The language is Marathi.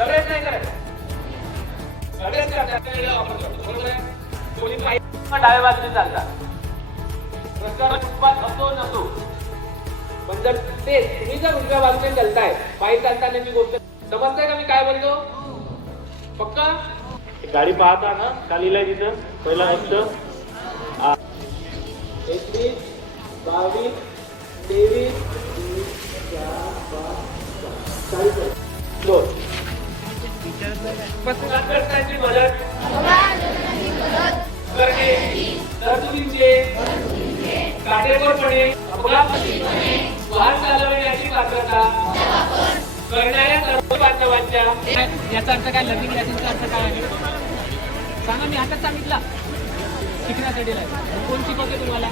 सगळेच नाही करायचं, सगळेच करतात वापर करतो, बरोबर आहे. कोणी पायी डाव्या बाजूने चालतात, रस्त्यावर फुटपाथ असो नसो, पण जर ते तुम्ही जर उजव्या बाजूने चालताय, पायी चालतानाची गोष्ट समजताय का मी काय बोलतो? पक्का गाडी पाहता ना खालीला तिथं पहिला हप्त 21, 22, 23, 40, दोन पत्रकारांची मदत करणे, तरतुदींचे काटेकोरपणे वाहन चालवण्याची पात्रता करणाऱ्या सर्व बांधवांच्या. याचा अर्थ काय? लर्निंग लायसन्सचा अर्थ काय आहे सांगा. मी आता सांगितला शिकण्यासाठी कोण शिकवते तुम्हाला?